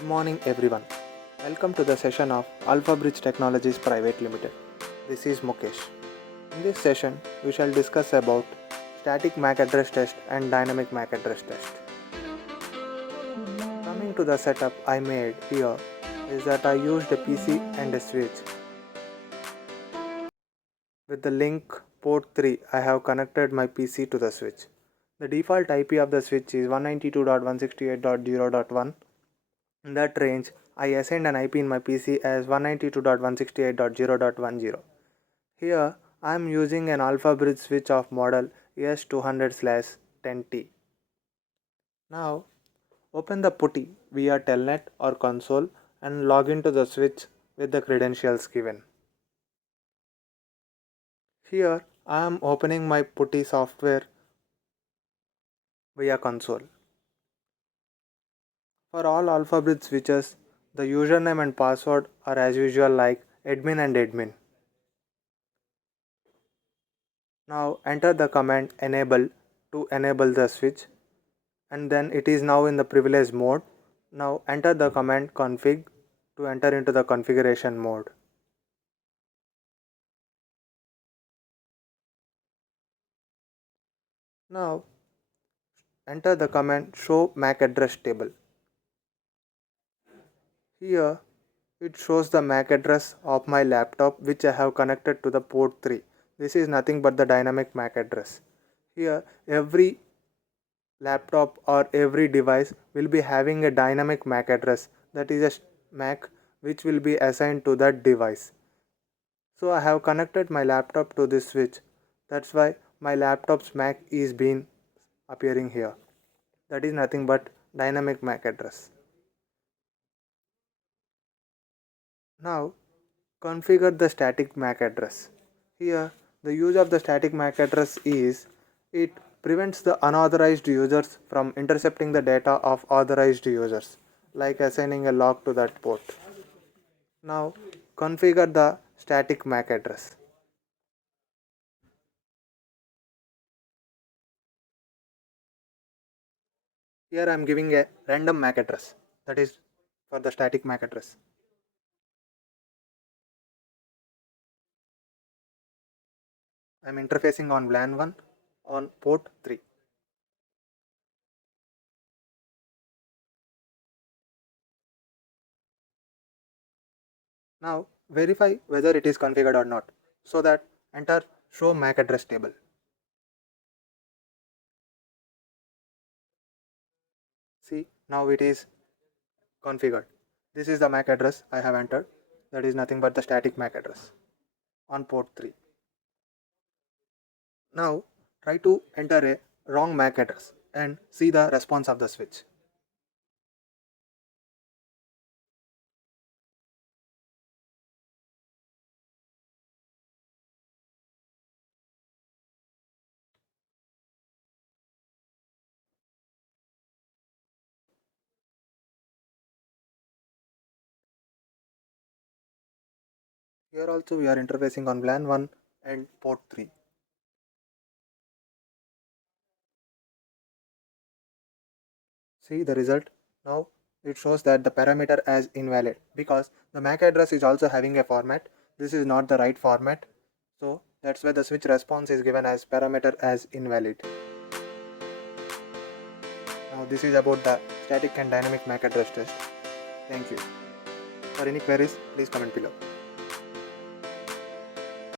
Good morning everyone. Welcome to the session of Alpha Bridge Technologies Private Limited. This is Mukesh. In this session, we shall discuss about static MAC address test and dynamic MAC address test. Coming to the setup I made here is that I used a PC and a switch. With the link port 3, I have connected my PC to the switch. The default IP of the switch is 192.168.0.1. In that range, I assigned an IP in my PC as 192.168.0.10. Here, I am using an Alpha Bridge switch of model AS200/10T. Now, open the putty via telnet or console and log into the switch with the credentials given. Here, I am opening my putty software via console. For all Alpha Bridge switches, the username and password are as usual like admin and admin. Now enter the command enable to enable the switch, and then it is now in the privilege mode. Now enter the command config to enter into the configuration mode. Now enter the command show MAC address table. Here it shows the MAC address of my laptop which I have connected to the port 3. This is nothing but the dynamic MAC address. Here every laptop or every device will be having a dynamic MAC address, that is a MAC which will be assigned to that device. So I have connected my laptop to this switch. That's why my laptop's MAC is being appearing here. That is nothing but dynamic MAC address. Now configure the static MAC address. Here the use of the static MAC address is it prevents the unauthorized users from intercepting the data of authorized users, like assigning a lock to that port. Now configure the static MAC address. Here I am giving a random MAC address, that is for the static MAC address. I am interfacing on LAN 1 on port 3. Now verify whether it is configured or not. So that enter show MAC address table. See, now it is configured. This is the MAC address I have entered. That is nothing but the static MAC address on port 3. Now try to enter a wrong MAC address and see the response of the switch. Here also we are interfacing on LAN 1 and port 3. See the result. Now it shows that the parameter as invalid because the MAC address is also having a format. This is not the right format. So that's why the switch response is given as parameter as invalid. Now this is about the static and dynamic MAC address test. Thank you. For any queries, please comment below.